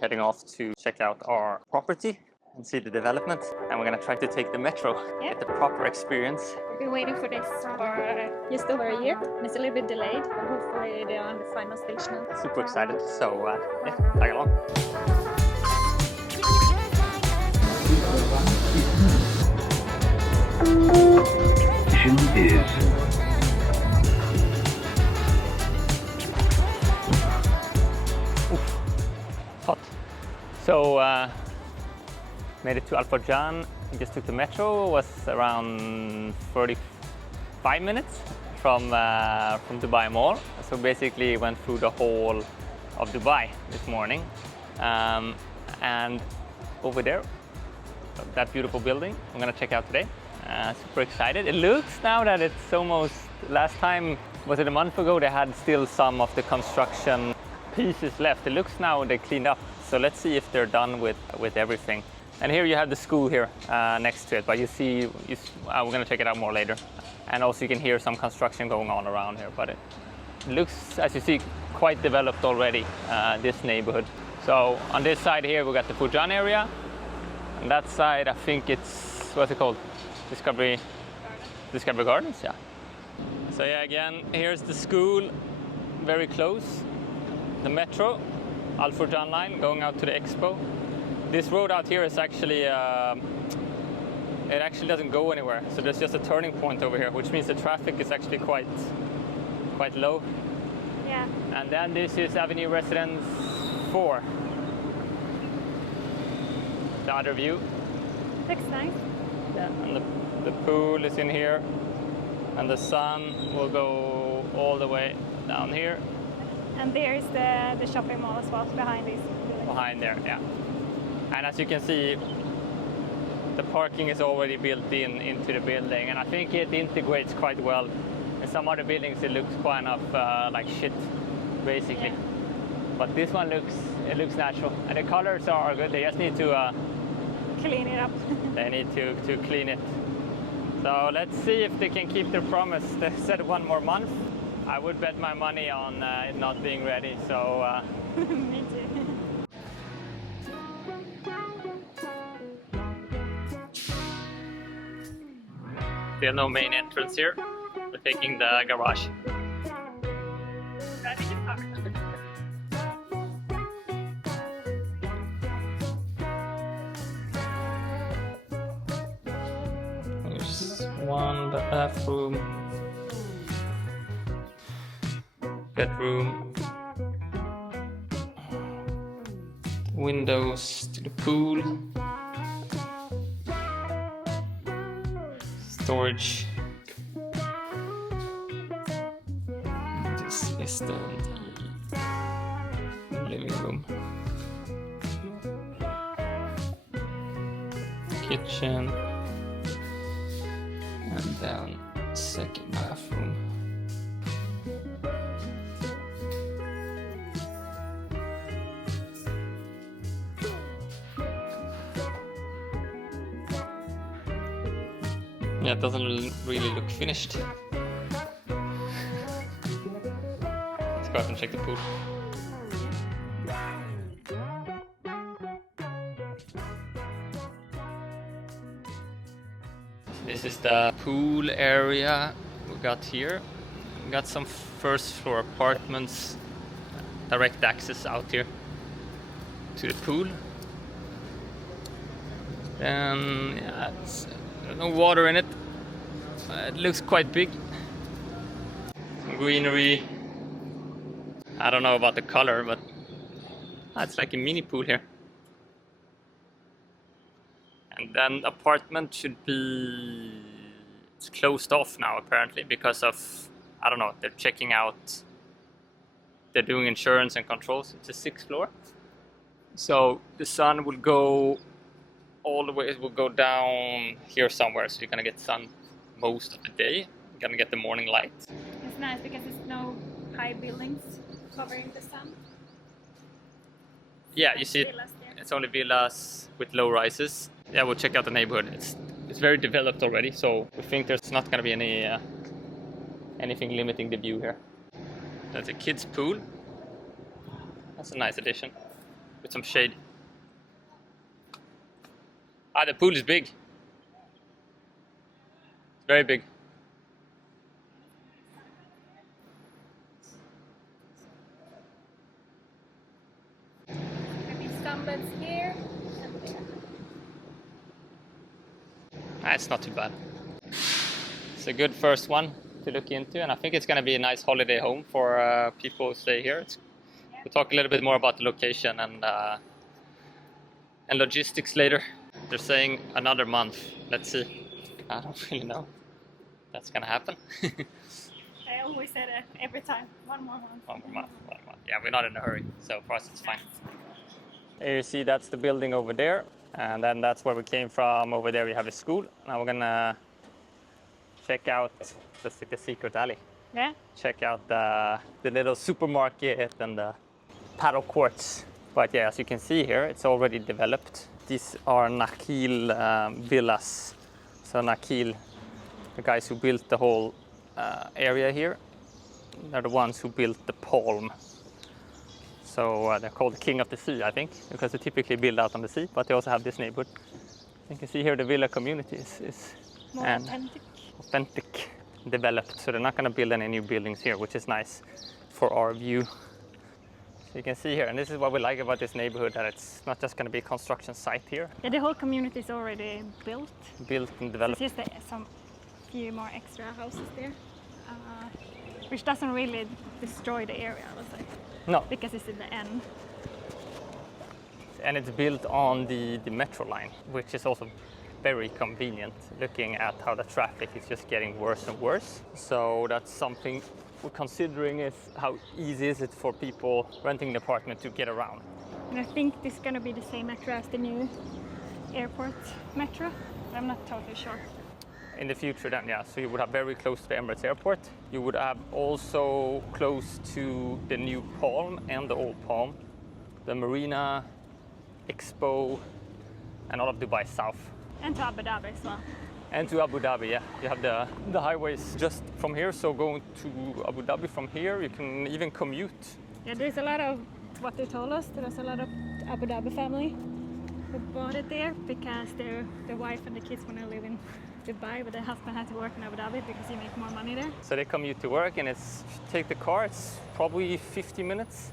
heading off to check out our property and see the development. And we're gonna try to take the metro, get the proper experience. We've been waiting for this for just over a year. And it's a little bit delayed, but hopefully they're on the final stage now. Super excited. So yeah, tag along. Is hot. So made it to Furjan. We just took the metro. It was around 35 minutes from Dubai Mall. So basically went through the whole of Dubai this morning. And over there, that beautiful building, I'm gonna check out today. Super excited. It looks now that it's almost, last time, was it a month ago, they had still some of the construction pieces left. It looks now they cleaned up. So let's see if they're done with everything. And here you have the school here next to it, but we're gonna check it out more later. And also you can hear some construction going on around here, but it looks, as you see, quite developed already, this neighborhood. So on this side here, we got the Furjan area. On that side, I think it's, what's it called? Discovery Gardens, yeah. So yeah, again, here's the school, very close. The metro, Al Furjan line, going out to the expo. This road out here is actually, it actually doesn't go anywhere. So there's just a turning point over here, which means the traffic is actually quite low. Yeah. And then this is Avenue Residence 4. The other view. Looks nice. Yeah, and the pool is in here, and the sun will go all the way down here. And there's the shopping mall as well behind this building. Behind there, yeah. And as you can see, the parking is already built into the building, and I think it integrates quite well. In some other buildings, it looks quite enough like shit, basically. Yeah. But this one looks natural, and the colors are good. They just need to clean it up. They need to clean it. So let's see if they can keep their promise. They said 1 more month. I would bet my money on it not being ready. So Me too. There's no main entrance here. We're taking the garage. There's one bathroom, bedroom, windows to the pool, storage. This is the living room, kitchen, and then second bathroom. Yeah, it doesn't really look finished. Let's go out and check the pool. This is the pool area we got here. We got some first floor apartments, direct access out here to the pool. And yeah, no water in it. It looks quite big. Some greenery. I don't know about the color, but it's like a mini pool here. And then apartment should be, it's closed off now apparently because of, I don't know, they're checking out, they're doing insurance and controls. It's a 6th floor. So the sun will go all the way, it will go down here somewhere. So you're gonna get sun most of the day. You're gonna get the morning light. It's nice because there's no high buildings covering the sun. Yeah, you see, it's only villas with low rises. Yeah, we'll check out the neighborhood. It's very developed already, so we think there's not going to be anything limiting the view here. That's a kids' pool. That's a nice addition. with some shade. Ah, the pool is big. It's very big. Maybe sunbeds here and there. Ah, it's not too bad. It's a good first one to look into, and I think it's going to be a nice holiday home for people who stay here. We'll talk a little bit more about the location and logistics later. They're saying another month. Let's see. I don't really know if that's going to happen. I always say that every time. One more month. One more month. Yeah, we're not in a hurry, so for us it's fine. Here you see that's the building over there, and then that's where we came from. Over there we have a school. Now we're gonna check out the secret alley. Yeah. Check out the little supermarket and the paddle courts. But yeah, as you can see here, it's already developed. These are Nakheel villas. So Nakheel, the guys who built the whole area here, they're the ones who built the palm. So they're called the King of the Sea, I think, because they typically build out on the sea, but they also have this neighborhood. You can see here the villa community is more authentic, developed. So they're not going to build any new buildings here, which is nice for our view. So you can see here, and this is what we like about this neighborhood, that it's not just going to be a construction site here. Yeah, the whole community is already built. Built and developed. It's just some few more extra houses there, which doesn't really destroy the area, I would say. No. Because it's in the end. And it's built on the metro line, which is also very convenient, looking at how the traffic is just getting worse and worse. So that's something we're considering, is how easy is it for people renting an apartment to get around. And I think this is going to be the same metro as the new airport metro. I'm not totally sure. In the future then, yeah, so you would have very close to the Emirates Airport. You would have also close to the new Palm and the old Palm, the Marina, Expo, and all of Dubai South. And to Abu Dhabi as well. And to Abu Dhabi, yeah. You have the highways just from here, so going to Abu Dhabi from here, you can even commute. Yeah, there's a lot of, what they told us, there's a lot of Abu Dhabi family who bought it there because their wife and the kids want to live in Dubai, but the husband had to work in Abu Dhabi because you make more money there. So they commute to work, and it's, if you take the car, it's probably 50 minutes,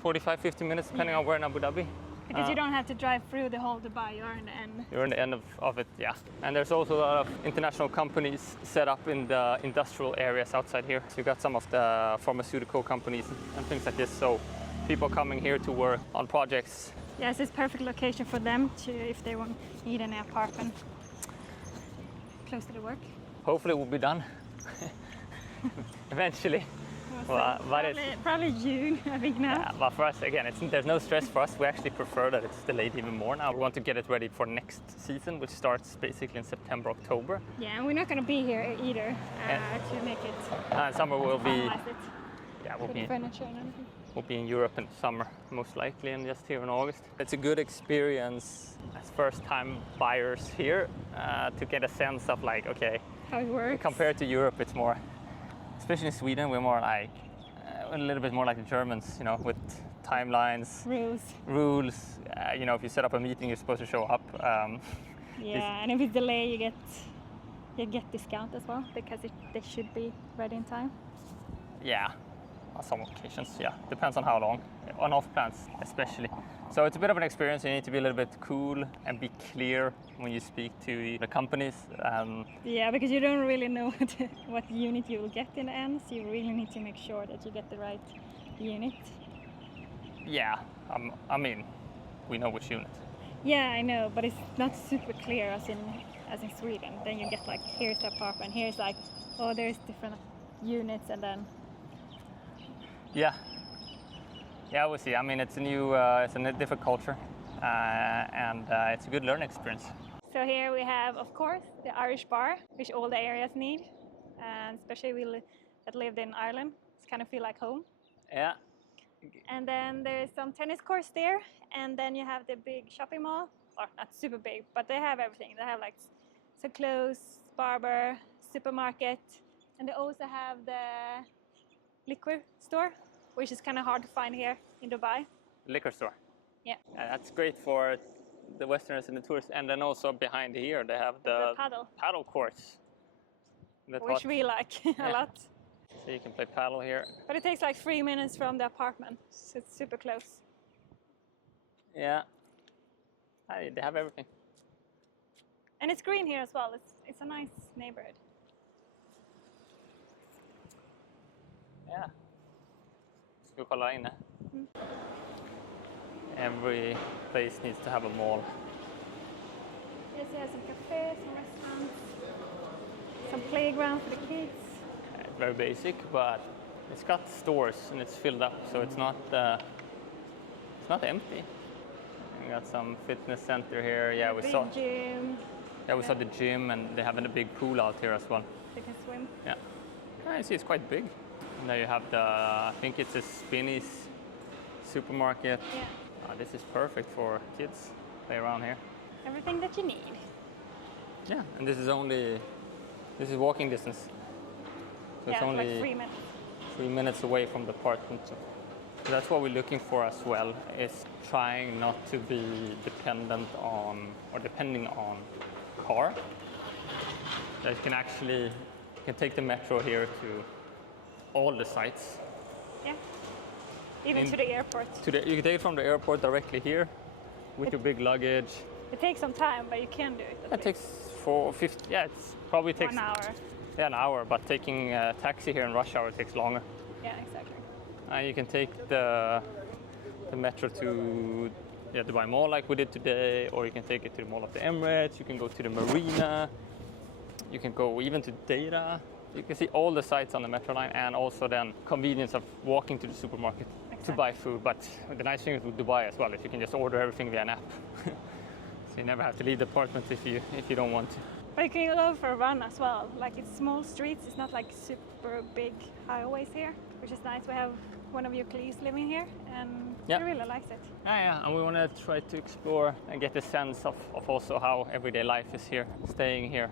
45, 50 minutes, depending on where in Abu Dhabi. Because you don't have to drive through the whole Dubai, you're in the end. You're in the end of it, yeah. And there's also a lot of international companies set up in the industrial areas outside here. So you got some of the pharmaceutical companies and things like this. So people coming here to work on projects. Yes, it's perfect location for them to, if they need an apartment close to the work. Hopefully it will be done eventually. Well, probably June, I think now. Yeah, but for us, again, there's no stress for us. We actually prefer that it's delayed even more now. We want to get it ready for next season, which starts basically in September, October. Yeah, and we're not going to be here either to make it. Summer will be. Yeah, we'll be furniture and everything. We'll be in Europe in the summer, most likely, and just here in August. It's a good experience as first-time buyers here to get a sense of like, okay, how it works. Compared to Europe, it's more. Especially in Sweden, we're more like, a little bit more like the Germans, you know, with timelines. Rules. You know, if you set up a meeting, you're supposed to show up. Yeah, and if it's delayed, you get discount as well, because they should be ready in time. Yeah, on some occasions, yeah. Depends on how long, on off plans especially. So it's a bit of an experience. You need to be a little bit cool and be clear when you speak to the companies. Yeah, because you don't really know what unit you will get in the end, so you really need to make sure that you get the right unit. Yeah, I mean, we know which unit. Yeah, I know, but it's not super clear as in Sweden. Then you get like, here's the apartment, here's like, oh, there's different units, and then. Yeah, we'll see. I mean, it's a different culture, and it's a good learning experience. So here we have, of course, the Irish bar, which all the areas need, and especially we that lived in Ireland, it's kind of feel like home. Yeah. And then there's some tennis courts there, and then you have the big shopping mall, or not super big, but they have everything. They have like some clothes, barber, supermarket, and they also have the liquor store, which is kind of hard to find here in Dubai. Liquor store. Yeah. And that's great for the Westerners and the tourists. And then also behind here, they have the paddle courts. Which we like a lot. So you can play paddle here. But it takes like 3 minutes from the apartment, so it's super close. Yeah. They have everything. And it's green here as well. It's a nice neighborhood. Yeah. Ska vi kolla här inne? Every place needs to have a mall. Yes, you have some cafes, some restaurants, some playground for the kids. Very basic, but it's got stores and it's filled up, so it's not empty. We got some fitness center here. Yeah, we saw gym. Yeah, we saw the gym, and they have a big pool out here as well. They can swim. Yeah, I see it's quite big. And there you have I think it's a Spinneys supermarket. Yeah. This is perfect for kids. Play around here. Everything that you need. Yeah, and this is walking distance. So it's only like 3 minutes. 3 minutes away from the apartment. So that's what we're looking for as well, is trying not to be depending on car. That you can take the metro here to all the sites. Yeah. Even to the airport. You can take it from the airport directly here with your big luggage. It takes some time, but you can do it. It takes 4:50. Yeah, it probably takes 1 hour. Yeah, an hour. But taking a taxi here in rush hour takes longer. Yeah, exactly. You can take the metro to Dubai Mall like we did today, or you can take it to the Mall of the Emirates. You can go to the marina. You can go even to Deira. You can see all the sites on the metro line, and also then convenience of walking to the supermarket to buy food. But the nice thing with Dubai as well is you can just order everything via an app. So you never have to leave the apartment if you don't want to. But you can go for a run as well. Like it's small streets, it's not like super big highways here, which is nice. We have one of your colleagues living here, and he really likes it. Yeah, and we want to try to explore and get a sense of also how everyday life is here, staying here.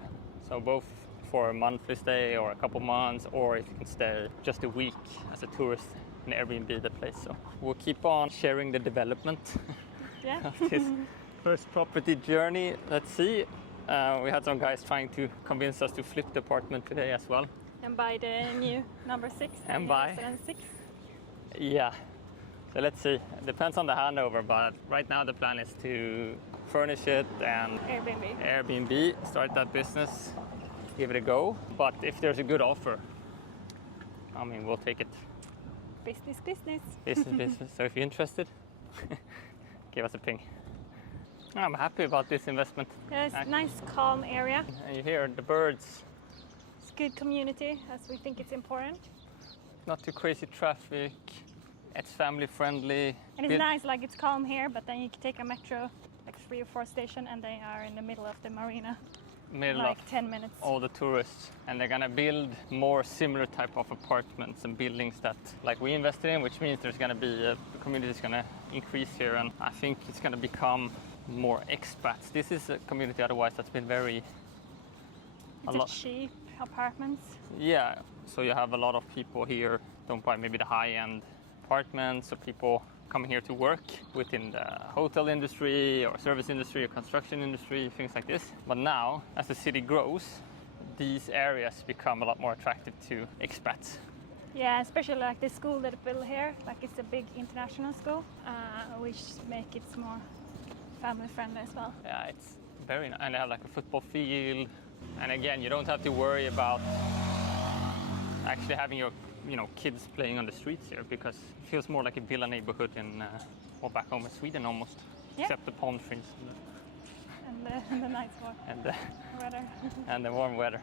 So both for a monthly stay or a couple months, or if you can stay just a week as a tourist in Airbnb the place. So we'll keep on sharing the development of this first property journey. Let's see. We had some guys trying to convince us to flip the apartment today as well. And buy the new number 6 and buy 6. Yeah. So let's see. It depends on the handover, but right now the plan is to furnish it and Airbnb, start that business, give it a go. But if there's a good offer, I mean, we'll take it. Business. Business. So if you're interested, give us a ping. I'm happy about this investment. Yeah, it's a nice, calm area. And you hear the birds. It's good community, as we think it's important. Not too crazy traffic. It's family friendly. And it's nice, like it's calm here, but then you can take a metro, like 3 or 4 stations, and they are in the middle of the marina. Like 10 minutes. All the tourists, and they're gonna build more similar type of apartments and buildings that like we invested in, which means there's gonna be the community is gonna increase here, and I think it's gonna become more expats. This is a community otherwise that's been very cheap apartments. Yeah, so you have a lot of people here don't buy maybe the high-end apartments, so people coming here to work within the hotel industry or service industry or construction industry, things like this. But now, as the city grows, these areas become a lot more attractive to expats. Yeah, especially like the school that built here, like it's a big international school, which make it more family friendly as well. Yeah, it's very nice. And they have like a football field. And again, you don't have to worry about actually having your kids playing on the streets here, because it feels more like a villa neighborhood or back home in Sweden almost, except the palm trees and the nice weather. And the warm weather.